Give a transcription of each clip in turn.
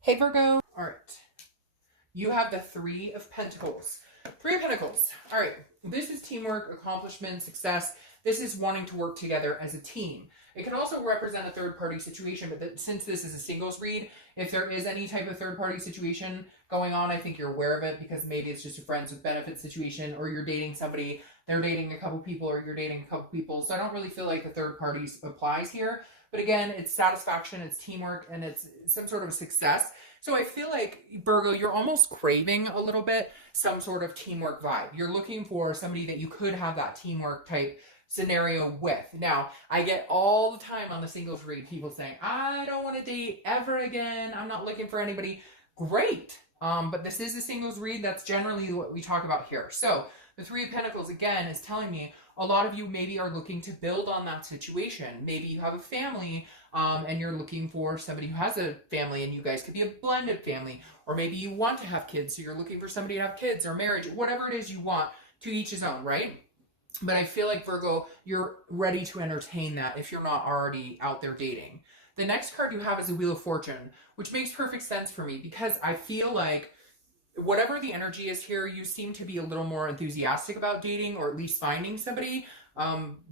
Hey Virgo. All right. You have the Three of Pentacles. Three of Pentacles. All right. This is teamwork, accomplishment, success. This is wanting to work together as a team. It can also represent a third party situation, but since this is a singles read, if there is any type of third party situation going on, I think you're aware of it because maybe it's just a friends with benefits situation, or you're dating somebody, they're dating a couple people, or you're dating a couple people. So I don't really feel like the third party applies here. But again, it's satisfaction, it's teamwork, and it's some sort of success. So I feel like, Virgo, you're almost craving a little bit some sort of teamwork vibe. You're looking for somebody that you could have that teamwork type scenario with. Now, I get all the time on the singles read people saying, I don't want to date ever again. I'm not looking for anybody. Great. But this is a singles read. That's generally what we talk about here. So the Three of Pentacles, again, is telling me a lot of you maybe are looking to build on that situation. Maybe you have a family and you're looking for somebody who has a family, and you guys could be a blended family. Or maybe you want to have kids, so you're looking for somebody to have kids or marriage, whatever it is you want, to each his own, right? But I feel like, Virgo, you're ready to entertain that if you're not already out there dating. The next card you have is the Wheel of Fortune, which makes perfect sense for me because I feel like whatever the energy is here, you seem to be a little more enthusiastic about dating, or at least finding somebody,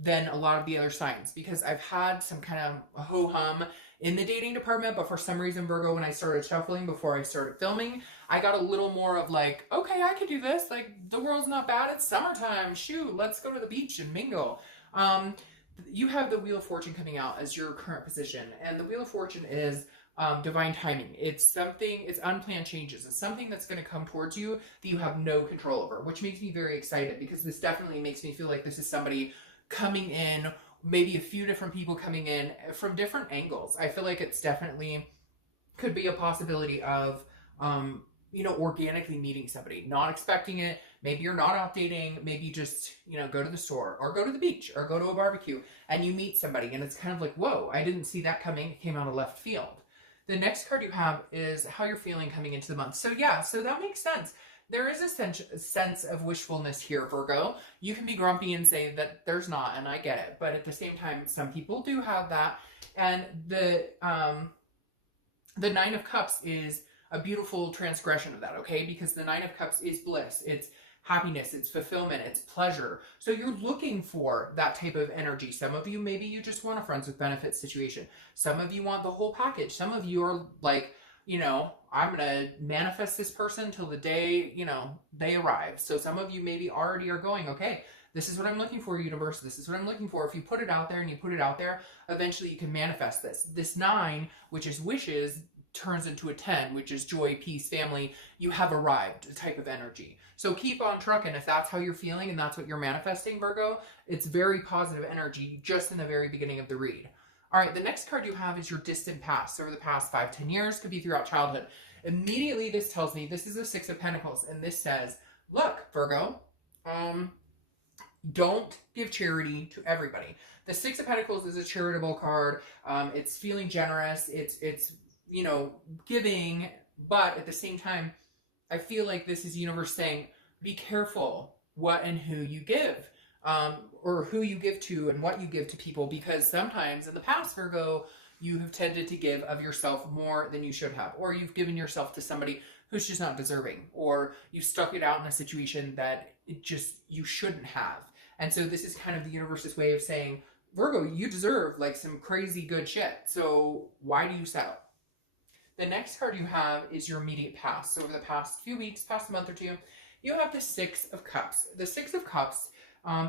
than a lot of the other signs. Because I've had some kind of ho-hum in the dating department, but for some reason, Virgo, when I started shuffling before I started filming, I got a little more of like, okay, I could do this. Like, the world's not bad. It's summertime. Shoot, let's go to the beach and mingle. You have the Wheel of Fortune coming out as your current position, and the Wheel of Fortune is divine timing. It's unplanned changes. It's something that's going to come towards you that you have no control over, which makes me very excited because this definitely makes me feel like this is somebody coming in, maybe a few different people coming in from different angles. I feel like it's definitely could be a possibility of, organically meeting somebody, not expecting it. Maybe you're not out dating. Maybe you just, go to the store or go to the beach or go to a barbecue and you meet somebody and it's kind of like, whoa, I didn't see that coming. It came out of left field. The next card you have is how you're feeling coming into the month. So yeah, so that makes sense. There is a sense of wishfulness here, Virgo. You can be grumpy and say that there's not, and I get it. But at the same time, some people do have that. And the Nine of Cups is a beautiful transgression of that, okay? Because the Nine of Cups is bliss. It's happiness, it's fulfillment, it's pleasure. So you're looking for that type of energy. Some of you, maybe you just want a friends with benefits situation. Some of you want the whole package. Some of you are like, I'm going to manifest this person till the day, they arrive. So some of you maybe already are going, okay, this is what I'm looking for, universe. This is what I'm looking for. If you put it out there and you put it out there, eventually you can manifest this. This 9, which is wishes, turns into a 10, which is joy, peace, family. You have arrived type of energy. So keep on trucking if that's how you're feeling and that's what you're manifesting, Virgo. It's very positive energy just in the very beginning of the read. All right, the next card you have is your distant past. Over the past 5-10 years, could be throughout childhood. Immediately, this tells me this is a 6 of Pentacles, and this says, look, Virgo, don't give charity to everybody. The 6 of Pentacles is a charitable card. It's feeling generous. It's giving, but at the same time, I feel like this is universe saying, be careful what and who you give, or who you give to and what you give to people, because sometimes in the past, Virgo, you have tended to give of yourself more than you should have, or you've given yourself to somebody who's just not deserving, or you stuck it out in a situation that you shouldn't have. And so this is kind of the universe's way of saying, Virgo, you deserve like some crazy good shit. So why do you settle? The next card you have is your immediate past. So over the past few weeks, past a month or two, you have the 6 of Cups. The 6 of Cups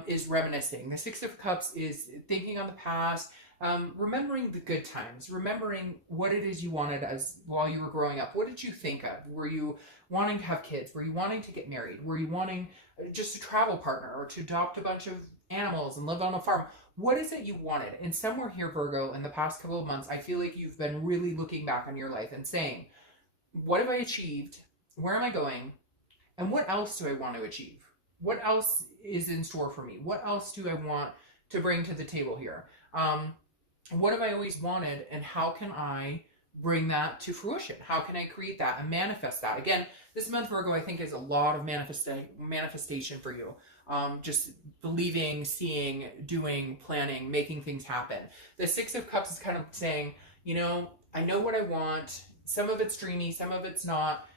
is reminiscing. The 6 of Cups is thinking on the past, remembering the good times, remembering what it is you wanted while you were growing up. What did you think of? Were you wanting to have kids? Were you wanting to get married? Were you wanting just a travel partner or to adopt a bunch of animals and live on a farm? What is it you wanted? And somewhere here, Virgo, in the past couple of months, I feel like you've been really looking back on your life and saying, what have I achieved? Where am I going? And what else do I want to achieve? What else is in store for me? What else do I want to bring to the table here? What have I always wanted, and how can I bring that to fruition? How can I create that and manifest that? Again, this month, Virgo, I think is a lot of manifestation for you. Just believing, seeing, doing, planning, making things happen. The 6 of Cups is kind of saying, I know what I want. Some of it's dreamy, some of it's not.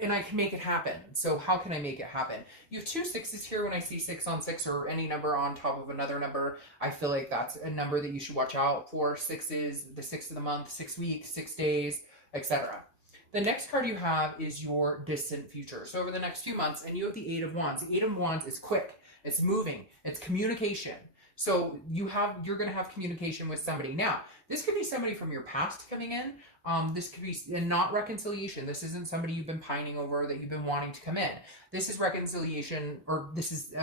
And I can make it happen. So how can I make it happen? You have 2 6s here. When I see 6 on 6 or any number on top of another number, I feel like that's a number that you should watch out for. 6s, the 6th of the month, 6 weeks, 6 days, etc. The next card you have is your distant future. So over the next few months, and you have the 8 of Wands. The 8 of Wands is quick, it's moving, it's communication. So you're going to have communication with somebody. Now, this could be somebody from your past coming in. This could be not reconciliation. This isn't somebody you've been pining over that you've been wanting to come in. This is reconciliation, or this is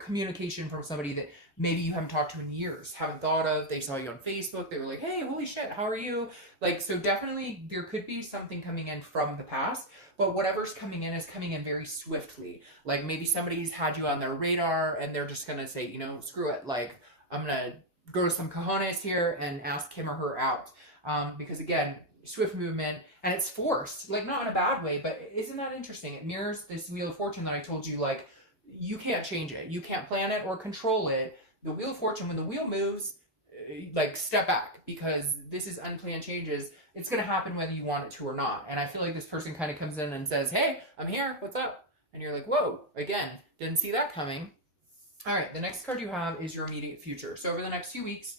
communication from somebody that maybe you haven't talked to in years, haven't thought of. They saw you on Facebook. They were like, hey, holy shit, how are you? Like, so definitely there could be something coming in from the past, but whatever's coming in is coming in very swiftly. Like maybe somebody's had you on their radar and they're just going to say, you know, screw it. Like, I'm going to go to some cojones here and ask him or her out. Because again, swift movement, and it's forced, like not in a bad way, but isn't that interesting? It mirrors this Wheel of Fortune that I told you, like, you can't change it. You can't plan it or control it. The Wheel of Fortune, when the wheel moves, like step back, because this is unplanned changes. It's going to happen whether you want it to or not. And I feel like this person kind of comes in and says, hey, I'm here. What's up? And you're like, whoa, again, didn't see that coming. All right, the next card you have is your immediate future. So over the next few weeks,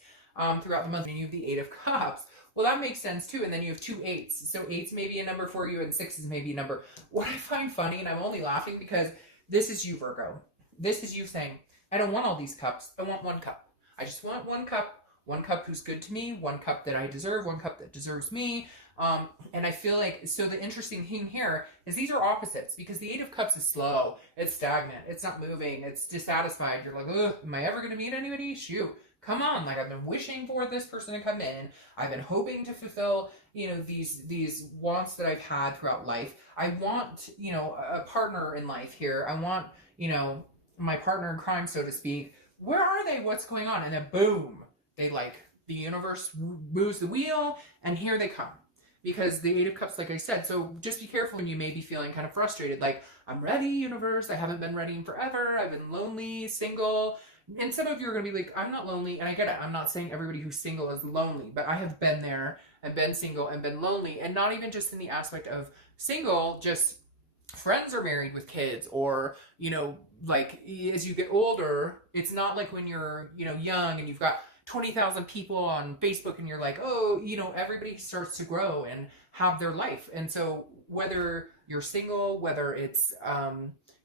throughout the month, and you have the 8 of Cups. Well, that makes sense too. And then you have 2 8s. So 8's maybe a number for you and 6 is maybe a number. What I find funny, and I'm only laughing because this is you, Virgo. This is you saying, I don't want all these cups. I want 1 cup. I just want 1 cup. 1 cup who's good to me. 1 cup that I deserve. 1 cup that deserves me. And I feel like, so the interesting thing here is these are opposites, because the 8 of Cups is slow. It's stagnant. It's not moving. It's dissatisfied. You're like, ugh, am I ever going to meet anybody? Shoot. Come on, like I've been wishing for this person to come in. I've been hoping to fulfill, you know, these wants that I've had throughout life. I want, you know, a partner in life here. I want, you know, my partner in crime, so to speak. Where are they? What's going on? And then boom, they like, the universe moves the wheel and here they come. Because the 8 of Cups, like I said, so just be careful when you may be feeling kind of frustrated. Like, I'm ready, universe. I haven't been ready in forever. I've been lonely, single. And some of you are going to be like, I'm not lonely. And I get it. I'm not saying everybody who's single is lonely. But I have been there and been single and been lonely. And not even just in the aspect of single, just friends are married with kids. Or, you know, like as you get older, it's not like when you're, you know, young and you've got 20,000 people on Facebook and you're like, oh, you know, everybody starts to grow and have their life. And so whether you're single, whether it's,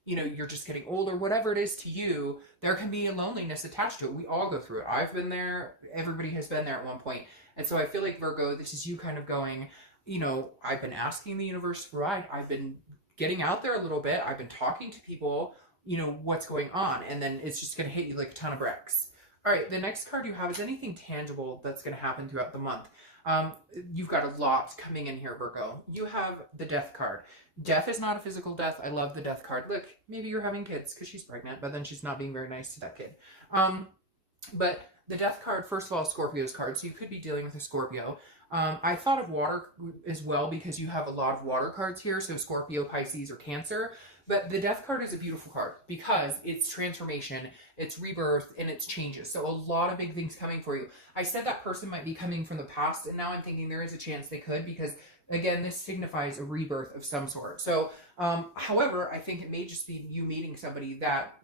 you know, you're just getting older, whatever it is to you, there can be a loneliness attached to it. We all go through it. I've been there. Everybody has been there at one point. And so I feel like, Virgo, this is you kind of going, you know, I've been asking the universe for ride. I've been getting out there a little bit. I've been talking to people, you know, what's going on. And then it's just going to hit you like a ton of bricks. All right, the next card you have is anything tangible that's going to happen throughout the month. You've got a lot coming in here, Virgo. You have the Death card. Death is not a physical death. I love the Death card. Look, maybe you're having kids because she's pregnant, but then she's not being very nice to that kid. But the Death card, first of all, Scorpio's card, so you could be dealing with a Scorpio. I thought of water as well because you have a lot of water cards here, so Scorpio, Pisces, or Cancer. But the Death card is a beautiful card because it's transformation, it's rebirth, and it's changes. So a lot of big things coming for you. I said that person might be coming from the past, and now I'm thinking there is a chance they could because, again, this signifies a rebirth of some sort. So, however, I think it may just be you meeting somebody that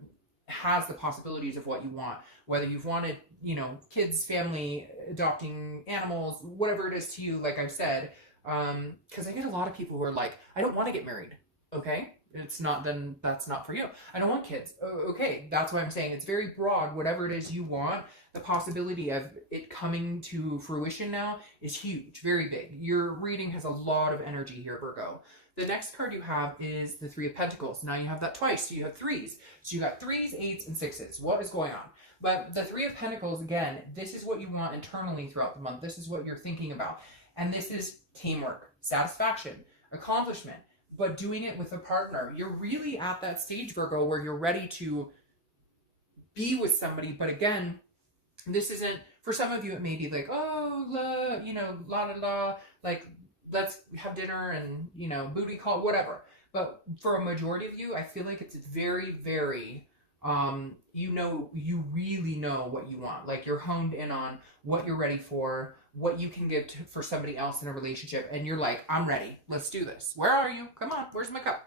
has the possibilities of what you want. Whether you've wanted, you know, kids, family, adopting animals, whatever it is to you, like I've said. Because I get a lot of people who are like, I don't want to get married. Okay? It's not, then that's not for you. I don't want kids. Okay, that's why I'm saying it's very broad. Whatever it is you want, the possibility of it coming to fruition now is huge, very big. Your reading has a lot of energy here, Virgo. The next card you have is the 3 of Pentacles. Now you have that twice, so you have 3s. So you got 3s, 8s, and 6s. What is going on? But the 3 of Pentacles, again, this is what you want internally throughout the month. This is what you're thinking about. And this is teamwork, satisfaction, accomplishment, but doing it with a partner. You're really at that stage, Virgo, where you're ready to be with somebody. But again, this isn't, for some of you, it may be like, oh, you know, la la la, like, let's have dinner and, you know, booty call, whatever. But for a majority of you, I feel like it's very, very, you know, you really know what you want. Like, you're honed in on what you're ready for, what you can give for somebody else in a relationship, and you're like, I'm ready. Let's do this. Where are you? Come on. Where's my cup?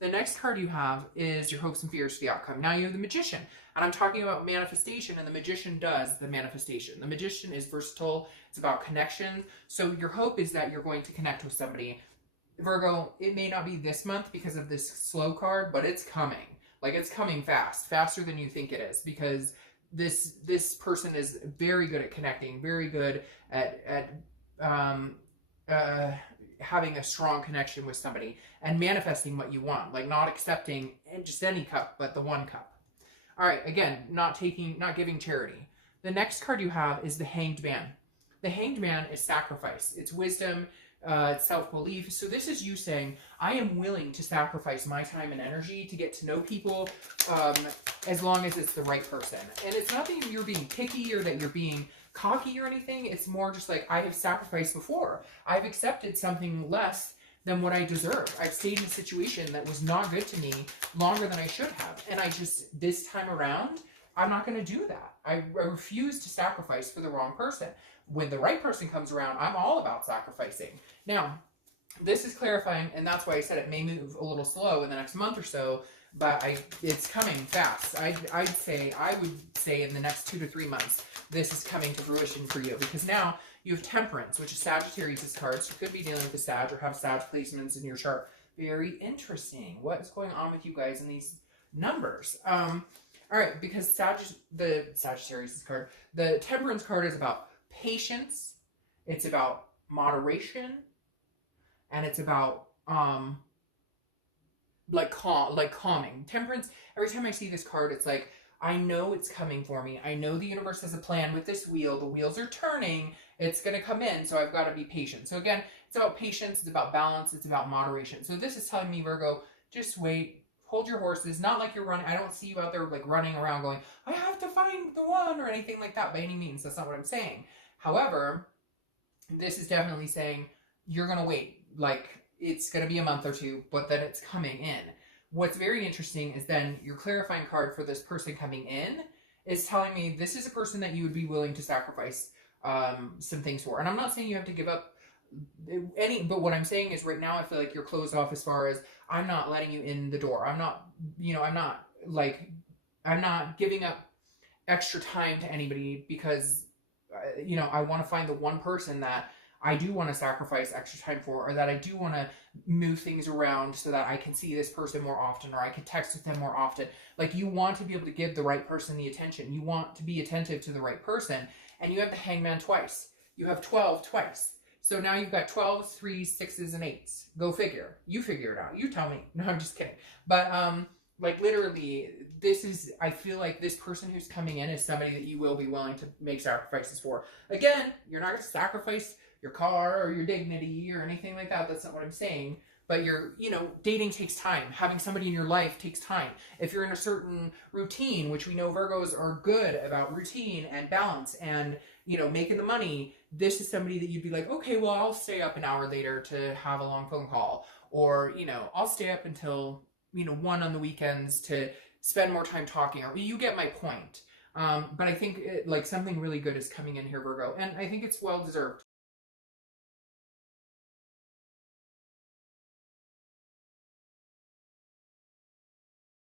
The next card you have is your hopes and fears for the outcome. Now you have the Magician, and I'm talking about manifestation, and the Magician does the manifestation. The Magician is versatile. It's about connection. So your hope is that you're going to connect with somebody. Virgo, it may not be this month because of this slow card, but it's coming. Like, it's coming fast, faster than you think it is, because this person is very good at connecting, very good at having a strong connection with somebody and manifesting what you want, like not accepting just any cup, but the one cup. All right, again, not giving charity. The next card you have is the Hanged Man. The Hanged Man is sacrifice. It's wisdom. It's self-belief. So this is you saying, I am willing to sacrifice my time and energy to get to know people, as long as it's the right person. And it's not that you're being picky or that you're being cocky or anything. It's more just like, I have sacrificed before. I've accepted something less than what I deserve. I've stayed in a situation that was not good to me longer than I should have. And this time around, I'm not going to do that. I refuse to sacrifice for the wrong person. When the right person comes around, I'm all about sacrificing. Now, this is clarifying, and that's why I said it may move a little slow in the next month or so, but it's coming fast. I would say in the next 2 to 3 months, this is coming to fruition for you, because now you have Temperance, which is Sagittarius' cards. You could be dealing with a Sag or have Sag placements in your chart. Very interesting. What is going on with you guys in these numbers? All right, because the Sagittarius card, the Temperance card is about patience, it's about moderation, and it's about calming. Temperance, every time I see this card, it's like, I know it's coming for me. I know the universe has a plan with this wheel. The wheels are turning. It's going to come in, so I've got to be patient. So again, it's about patience, it's about balance, it's about moderation. So this is telling me, Virgo, just wait, hold your horses. Not like you're running. I don't see you out there like running around going, I have to find the one, or anything like that by any means. That's not what I'm saying. However, this is definitely saying you're going to wait. Like, it's going to be a month or two, but then it's coming in. What's very interesting is then your clarifying card for this person coming in is telling me this is a person that you would be willing to sacrifice some things for. And I'm not saying you have to give up any, but what I'm saying is right now I feel like you're closed off as far as I'm not letting you in the door. I'm not giving up extra time to anybody because, I want to find the one person that I do want to sacrifice extra time for, or that I do want to move things around so that I can see this person more often, or I can text with them more often. Like, you want to be able to give the right person the attention. You want to be attentive to the right person. And you have the Hangman twice. You have 12 twice. So now you've got 12s, 3s, 6s, and 8s. Go figure. You figure it out. You tell me. No, I'm just kidding. But, literally, I feel like this person who's coming in is somebody that you will be willing to make sacrifices for. Again, you're not going to sacrifice your car or your dignity or anything like that. That's not what I'm saying. But dating takes time. Having somebody in your life takes time. If you're in a certain routine, which we know Virgos are good about routine and balance and, making the money, this is somebody that you'd be like, okay, well, I'll stay up an hour later to have a long phone call. Or, I'll stay up until, 1 on the weekends to spend more time talking. Or you get my point. But I think something really good is coming in here, Virgo. And I think it's well deserved.